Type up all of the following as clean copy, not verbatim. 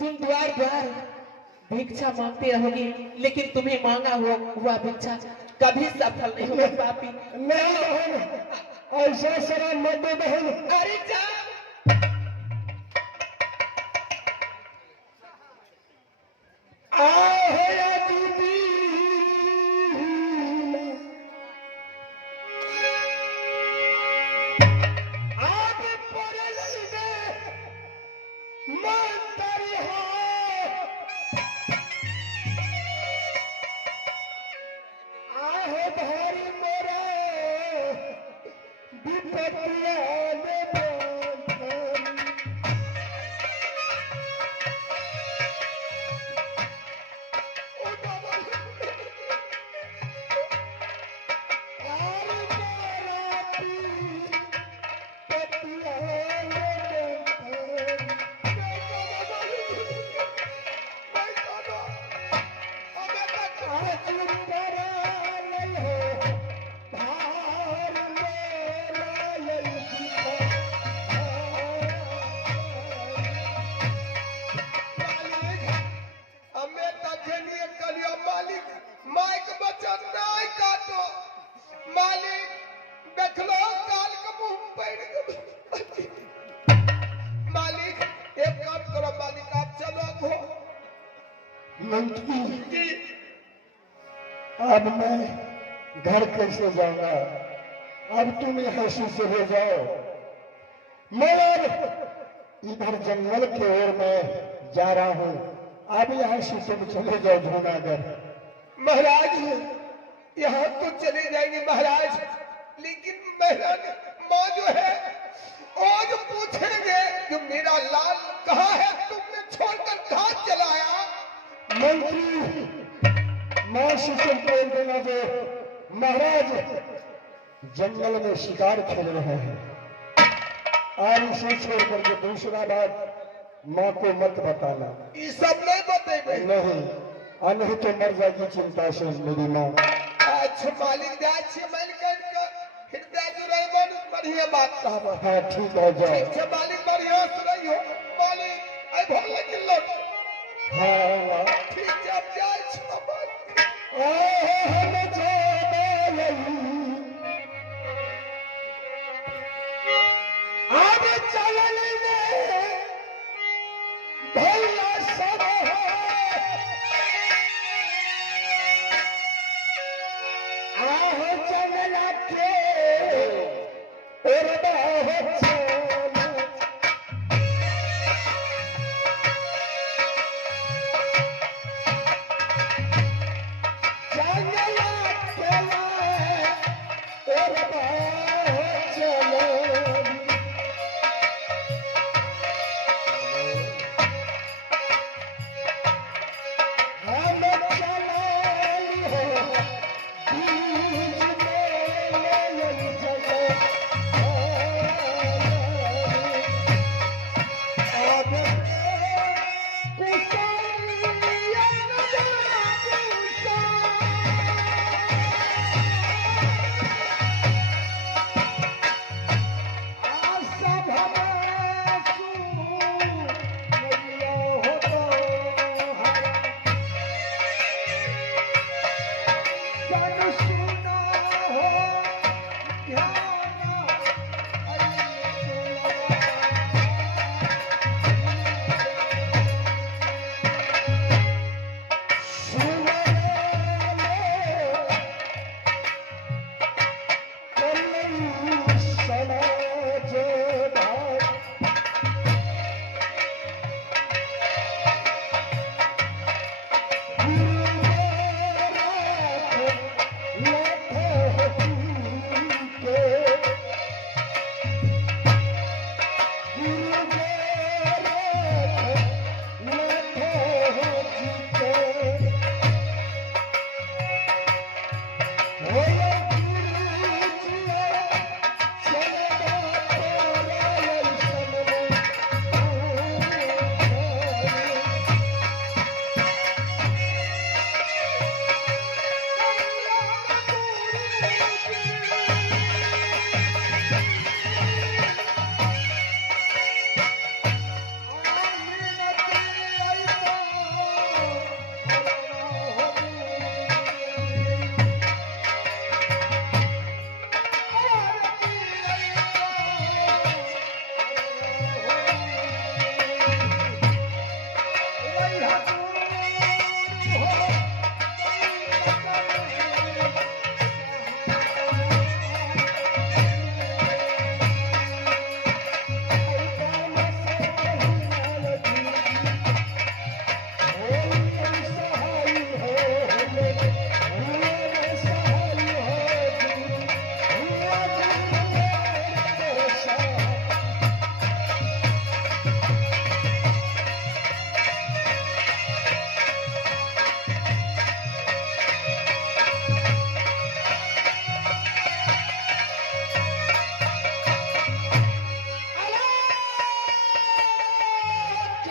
तुम द्वार द्वार भिक्षा मांगती रहोगी, लेकिन तुम्हें मांगा हुआ भिक्षा कभी सफल नहीं होगा पापी। नहीं बहन, ऐसा शराब मत दे बहन। अरे जा, मंत्री, अब मैं घर कैसे जाऊंगा? अब तुम यहाँ से हो जाओ, मगर इधर जंगल की ओर मैं जा रहा हूँ। अब यहाँ से तुम चले जाओ जूनागढ़। महाराज, यहाँ तो चले जाएंगे महाराज, लेकिन महाराज माँ जो है वो जो पूछेंगे जो मेरा लाल कहाँ है, तुमने छोड़कर कहाँ चलाया? मंत्री, माँ से तुम बोल देना जो महाराज जंगल में शिकार खेल रहे हैं, और इसे छोड़कर के दूसरा बात माँ को मत बताना। ये सब नहीं बताएंगे? नहीं, नहीं तो मर जाएगी चिंता से मेरी माँ। अच्छा मालिक, हृदय जो रहे मन बढ़िया बात कहा। हाँ ठीक है, जाओ। ठीक है मालिक, बढ़िया सुनाई हो मालिक। आई भोला किल्लो। हाँ ठीक है, अब जाए छो मालिक। अब चलन में भैया सब आहो चलना के और बहुत चल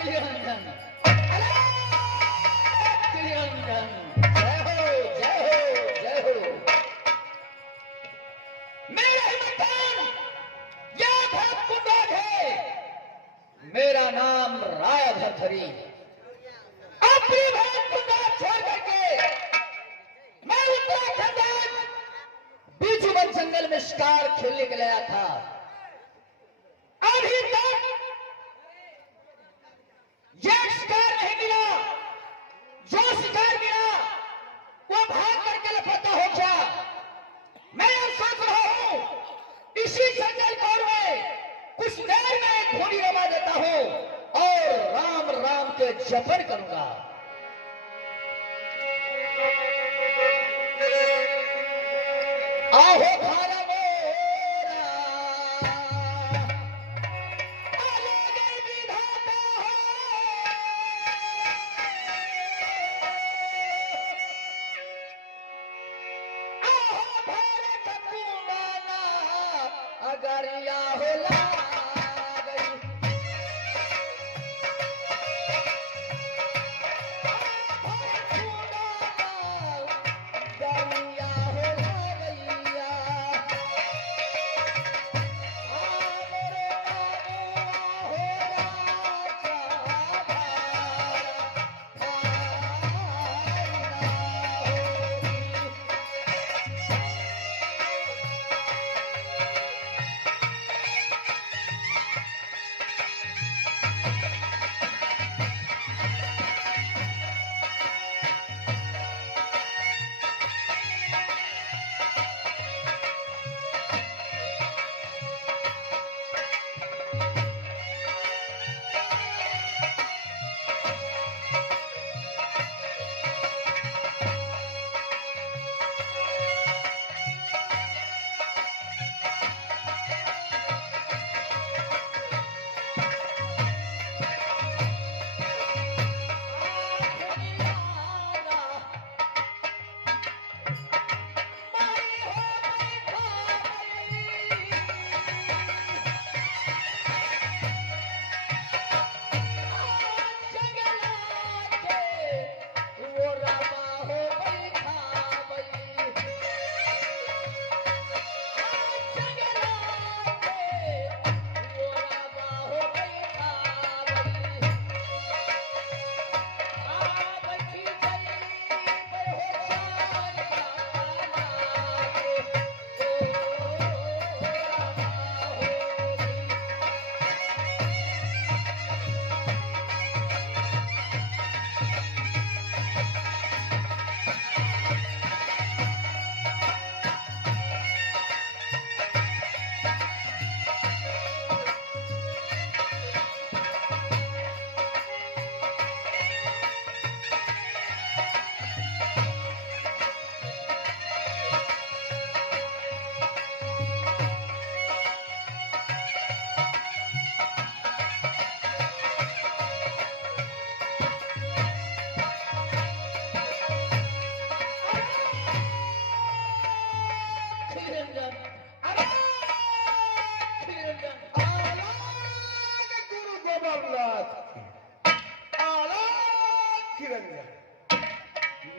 निरंजन, निरंजन, जय हो, जय हो, जय हो। मेरा हिम्मतन यह भक्त कुंडाज है, मेरा नाम राय भरथरी। अपनी भक्त कुंडाज छोड़ करके मैं उत्तराखंड बीजूवन जंगल में शिकार खेलने के गया था। अभी तक यह शिकार नहीं मिला। जो शिकार मिला वो भाग करके लापता हो गया। मैं अब सोच रहा हूं इसी जंगल कौर में कुछ देर में घोड़ी रमा देता हूं और राम राम के जपन करूंगा। आहो खाना मेरा अलग विधाता हो। आहो भारत कुमाना अगर या होला गई।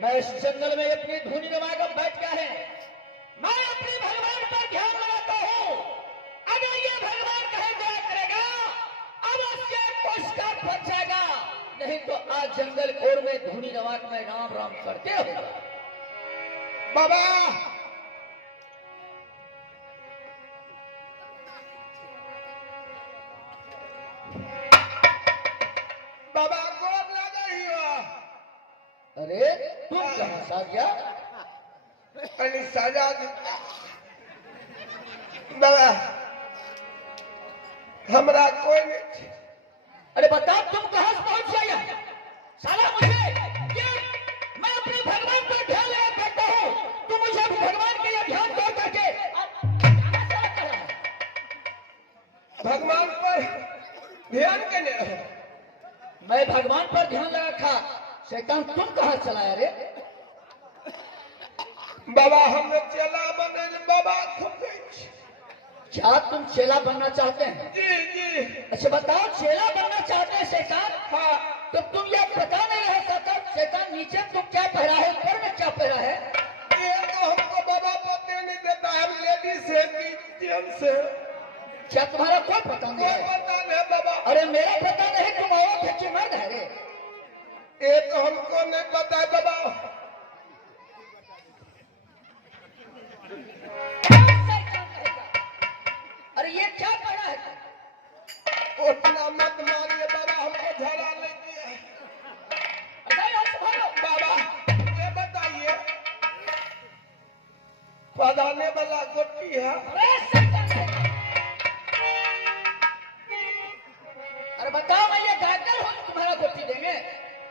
मैं इस जंगल में अपनी धुनी लगाकर बैठ गया है। मैं अपने भगवान पर ध्यान लगाता हूँ। अगर ये भगवान कहे दया करेगा अवश्य कुछ का फल जाएगा, नहीं तो आज जंगल कोर में धुनी नवाक में राम राम करते हो। बाबा बाबा गोद लगा ही हो। अरे तुम कहाँ से आ गया? अरे साजाद बाबा हमरा कोई नहीं। अरे बताओ तुम कहाँ से पहुंच गया? साला मुझे ये मैं अपने भगवान पर ध्यान लगा बैठा हूँ, तुम मुझे अपने भगवान के ये ध्यान छोड़ करके भगवान पर ध्यान करने रहो। मैं भगवान पर ध्यान लगा था। शैतान तुम कहाँ चलाया रे? बाबा हम लोग चला बने बाबा क्या तुम चेला बनना चाहते हैं? जी जी। अच्छा बताओ, चेला बनना चाहते हैं शैतान? हाँ नीचे तो क्या पहरा है, ऊपर में क्या पहरा है? ये तो हमको बाबा पता नहीं देता है, लेडीज है कि जेंट्स है, क्या तुम्हारा कोई पता नहीं कोई है? पता नहीं बाबा। अरे मेरा पता नहीं, तुम औरत है कि मर्द है रे? ये तो हमको नहीं पता है बाबा। अरे ये क्या पहरा है? उतना मत मारिए बाबा, हमको झगड़ा लेती है। बाबा ये बताइए, पधाने वाला गोटी है? अरे बताओ, मैं ये डॉक्टर हूँ, तुम्हारा गोटी देंगे?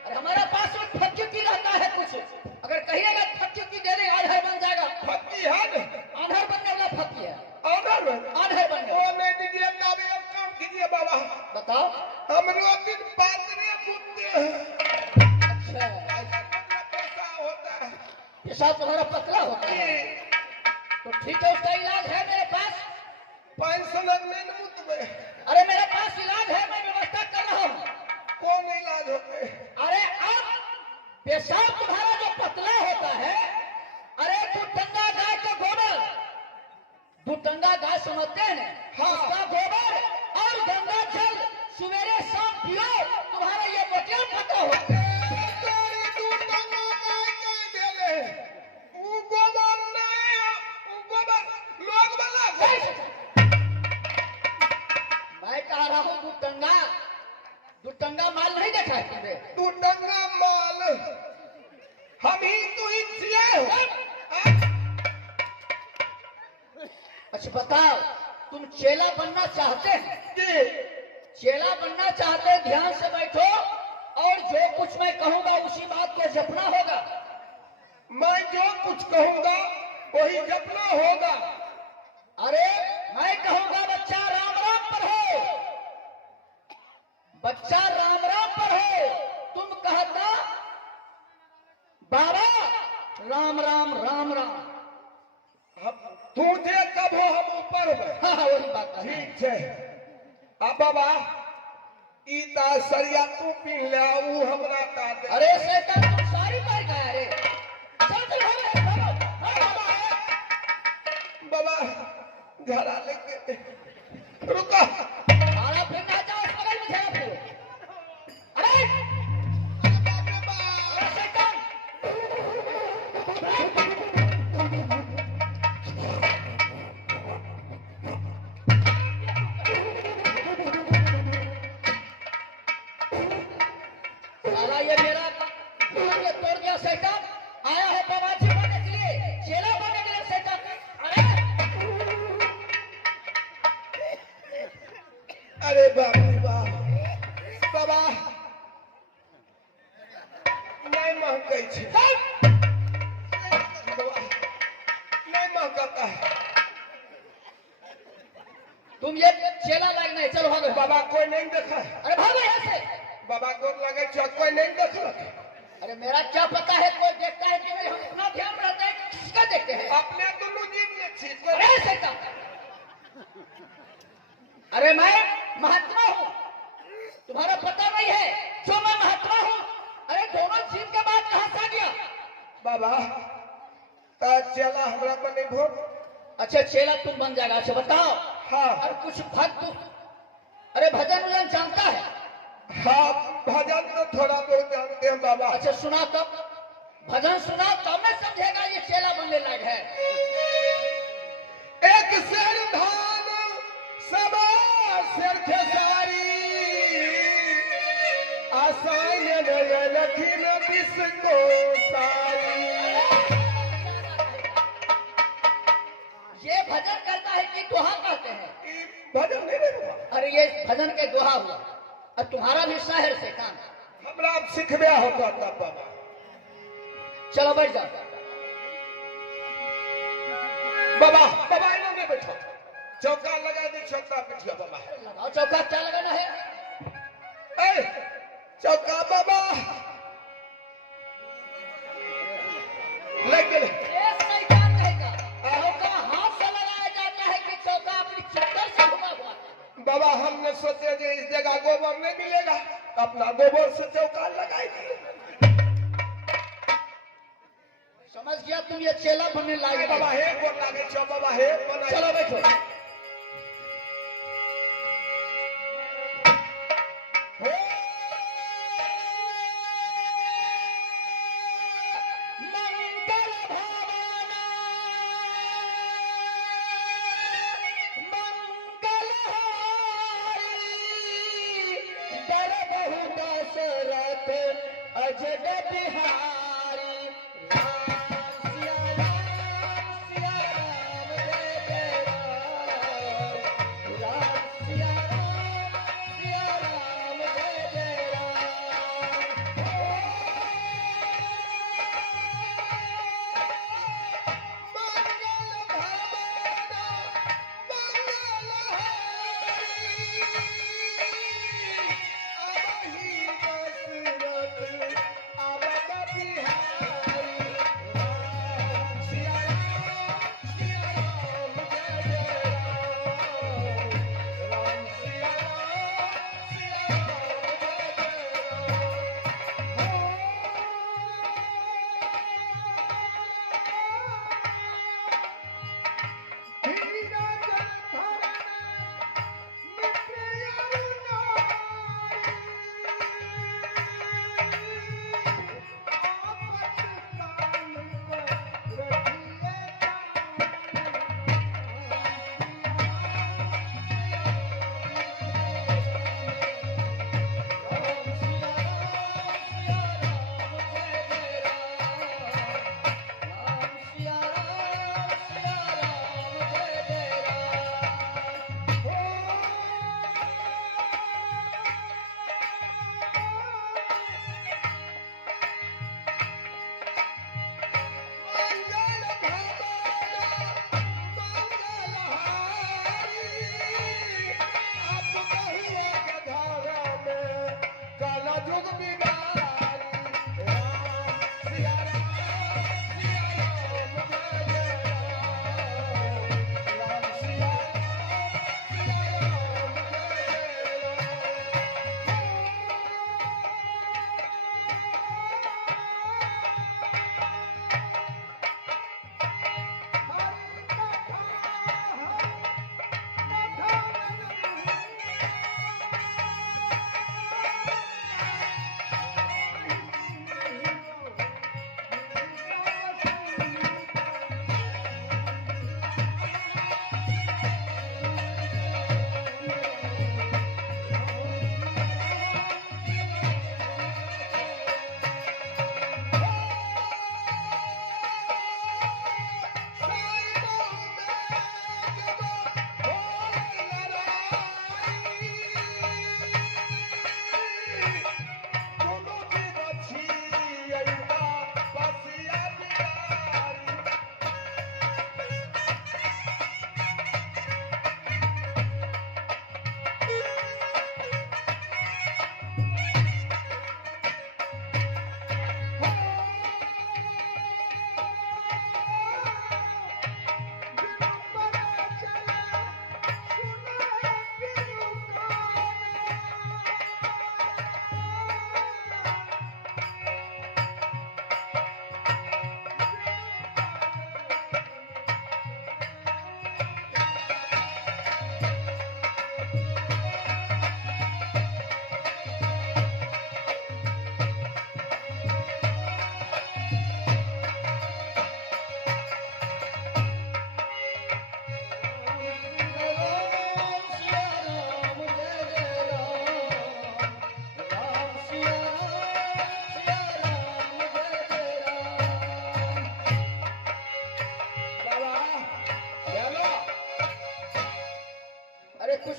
अरे हमारा पास में फक्की रहता है कुछ, अगर कहिएगा फक्की दे दे, आधार बन जाएगा। फक्की है न? आधार बनने वाला फक्की है, ऑर्डर आधार बनने वो वाला। नहीं दीजिए, तब एक काम कीजिए बाबा, बताओ। हम रोज दिन पातरे मुद्दे हैं। अच्छा, कैसा होता है? पेशाब तुम्हारा पतला होता है, तो ठीक है, उसका इलाज है मेरे पास। पेंशनर नहीं न मुद्दे? अरे मेरे पास इलाज है, मैं व्यवस्था कर रहा हूँ। कौन इलाज होते? अरे अब पेशाब तुम्हारा जो पतला होता है, अरे दुटंगा गाय का गोबर, दुटंगा गाय समझते हैं? हाँ। उसका गोबर और गंगा जल सवेरे शाम पियो, तुम्हारा ये बटिया पता हो। मैं कह रहा हूँ दुटंगा, दुटंगा माल नहीं देखा है तुमने? हम ही तो ही चिल्लाए हो। अच्छा बताओ, तुम चेला बनना चाहते हैं? जी, चेला बनना चाहते हैं, ध्यान से बैठो, और जो कुछ मैं कहूंगा उसी बात को जपना होगा। मैं जो कुछ कहूंगा वही जपना होगा। अरे मैं कहूंगा बच्चा राम राम पर हो, बच्चा राम राम पर हो, तुम कहता बाबा राम राम राम राम। तुझे कब हो हम ऊपर में। हाँ वही बात है। ठीक है। अब बाबा ईता सरिया तू पीन ले, ऊ हमरा का दे। अरे शैतान, तुम सारी पर गया रे। चल चल बाबा झड़ा लेके रुका। आरा फिर ना जाओ, इस बगल में झड़ा फिरो। अरे बाप रे बाप। अरे शैतान, साला ये मेरा ये तोड़ दिया शैतान। आया है बाबाजी बनने के लिए, चेला बनने के लिए शैतान। अरे बाप रे बाप। बाबा नहीं महकै छै। बाबा नहीं महकता है। तुम ये चेला लगना है, चलो भागो। बाबा कोई नहीं देखा है। अरे भागो यहाँ से। बाबा को लगे छै कोई नहीं देखलक। अरे मेरा क्या पता है, कोई देखता है कि नहीं, हम इतना ध्यान रहता है कि किसका देखते हैं। अपने दोनों जीव में छी। अरे शैतान, अरे मैं महात्मा हूँ, तुम्हारा पता नहीं है जो मैं महात्मा हूँ। अरे दोनों जीव के बाद कहाँ से आ गया? बाबा ता चला हमरा बने भोग। अच्छा चेला तुम बन जाएगा। अच्छा बताओ। हाँ और कुछ भक्त, अरे भजन वजन जानता है? हाँ भजन तो थोड़ा बहुत जानते हैं बाबा। अच्छा सुना तब, भजन सुना तब मैं समझेगा ये चेला बनने लायक है। एक शेर धान सबा शेर खेसारी, आसाई में लखीन बिस्को सारी। ये भजन करता है कि दोहा कहते हैं? ई भजन नहीं रे बाबा। अरे ये भजन के दोहा हुआ, और तुम्हारा भी शहर से काम। हमरा अब सिखबे होता तब बाबा। चलो बैठ जाओ। बाबा बाबा इन्होंने बैठो, चौका लगा दे, चौका बैठिया बाबा। लगाओ चौका, क्या लगाना है? ए चौका बाबा लग गए। ये सही काम रहेगा। चौका हाथ से लगाया जाता है कि चौका अपनी चक्कर से घुमा हुआ है? बाबा हमने सोचे कि इस जगह गोबर नहीं मिलेगा, अपना गोबर से चौका लगाई दिए। समझ गया तुम ये चेला बनने लायक बाबा हे गोर लागे छो बाबा हे बनाई। चलो बैठो। मंगल भावना मंगल हारी दर बहु दशरथ अजग बिहारी राम सिया राम जय जय राम सिया राम जय जय मंगल भावना मंगल हारी अबहि दशरथ अवध बिहारी राम सिया राम जय जय राम सिया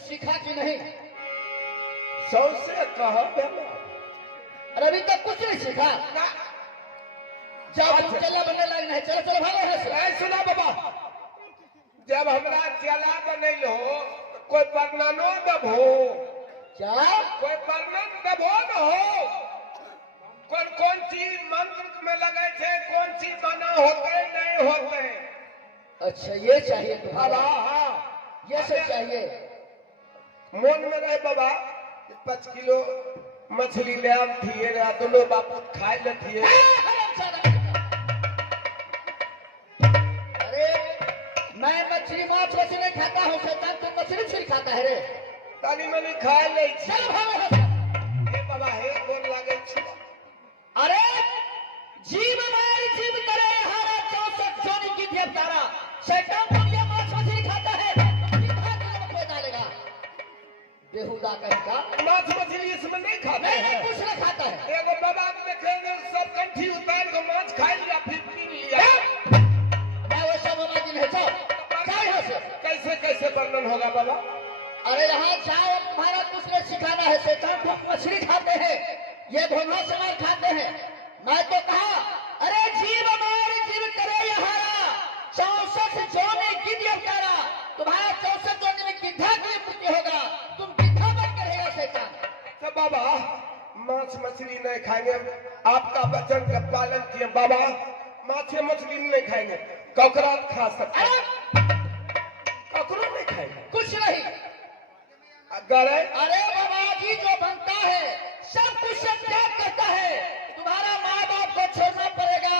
सीखा कि नहीं? सौसे कहा अरे अभी तक कुछ नहीं सीखा। जाओ तुम चला बनने लगना है। चलो चलो भागो यहाँ से। सुना बाबा, जब हमरा चला बने लो कोई वर्णनो दबो, क्या कोई वर्णन दबो न हो, कौन कौन चीज मंत्र में लगे थे, कौन सी बना होते नहीं होते। अच्छा ये चाहिए तुम्हारा? हाँ ये सब चाहिए। मन में रहे बाबा 5 किलो मछली ले आम थिए रे दोनों बापू खाए ले थिए। मांस मछली नहीं खाता हो शैतान, तो मछली छिल खाता है रे। तानी मनी खाए ले चल भाग यहाँ से। हे बाबा हे गोर लागे छी। अरे जीव मार जीव करे हारा 64 जोनी की देवतारा, शैतान तो ये मांस मछली खाता है, तो कितना तुम को डालेगा बेहुदा कहेगा। मांस मछली इसमें नहीं खाते नहीं हैं। कुछ नहीं खाता है। एगो बाबा को देखेंगे सब कंठी उतार के मांस खा लिया फिर पी लिया। मैं वो सब बाबा जी नहीं जाओ जाओ यहाँ से। कैसे कैसे वर्णन होगा बाबा? अरे यहाँ जाओ, तुम्हारा कुछ नहीं सिखाना है। शैतान तो मछली खाते हैं, ये भोंगा से मार खाते हैं। मैं तो कहा अरे जीव मार जीव करे यहारा 64 जोने गिद्ध अवतारा, तुम्हारा 64 जोने में गिद्धा के लिए मृत्यु होगा, तुम गिद्धा बन कर रहेगा शैतान। तो बाबा मांस मछली नहीं खाएंगे, आपका वचन का पालन किए बाबा। मांस मछली नहीं खाएंगे, ककड़ा खा सकते हैं, ककड़ा नहीं खाएंगे। कुछ नहीं। अगर अरे बाबा जी जो बनता है सब कुछ से त्याग करता है। तुम्हारा माँ बाप को छोड़ना पड़ेगा,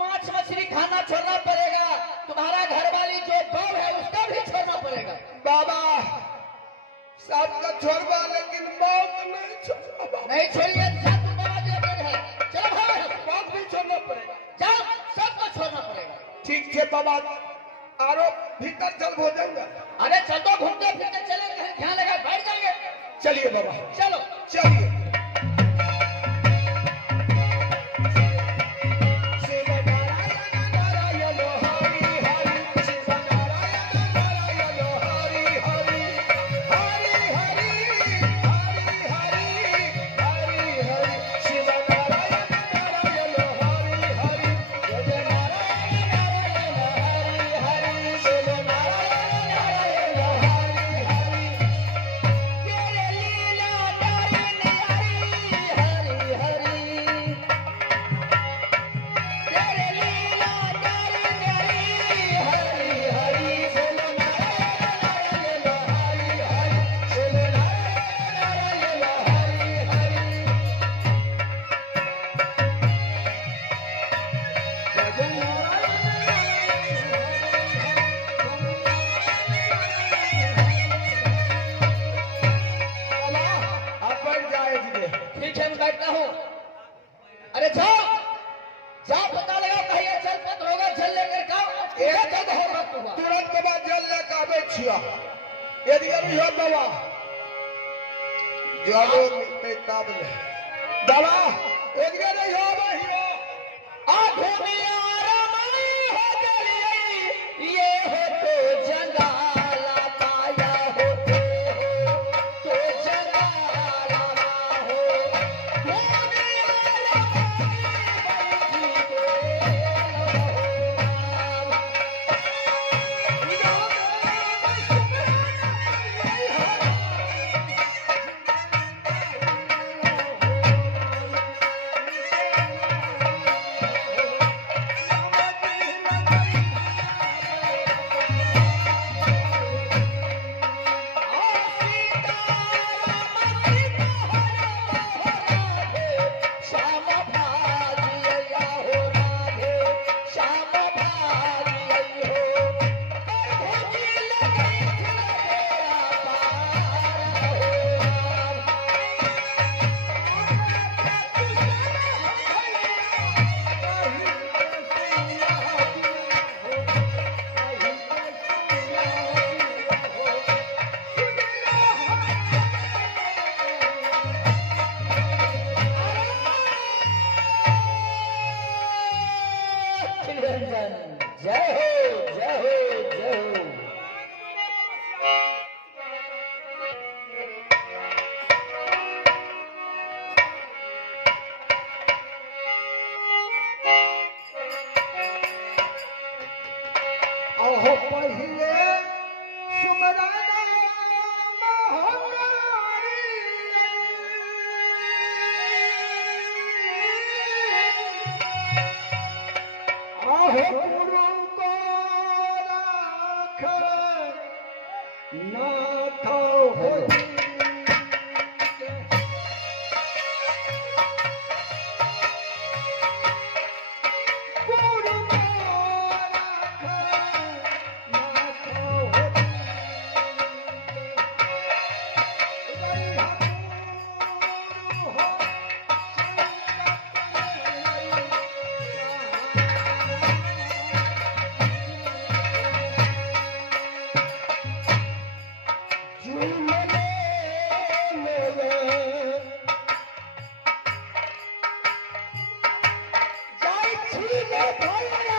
मांस मछली खाना छोड़ना पड़ेगा, तुम्हारा घर वाली जो बहू है उसका भी छोड़ना पड़ेगा। बाबा सबका छोड़वा, लेकिन मौत नहीं छोड़वा। नहीं छोड़िए तो तुम बाबा जी अपने घर चलो भाग, मौत भी छोड़ना पड़ेगा। जाओ सबको छोड़ना पड़ेगा। ठीक है बाबा, आरो भीतर चल भोजन का। अरे चल तो घूमते फिरते चले, ध्यान लगा बैठ जाएंगे। चलिए बाबा चलो चलिए। ठीक है मैं बैठता हूँ। अरे जाओ जाओ, पता लगा कहीं जल पत्र होगा, जल लेकर जाओ। एक जग होगा तुम्हारा। तुरंत के बाद जल लेके आबे छिया। यदि अभी हो बाबा जलो मिलते तब ले बाबा, यदि नहीं हो बहियो आधुनिया रमणी हो गई, ये हो तो जंगाला पाया हो, तो जंगाला हो। जय हो जय हो जय हो। अहो पहिले सुमराना अहो गुरु को राख नाथ हो। गुरु को राख नाथ हो। फल लगा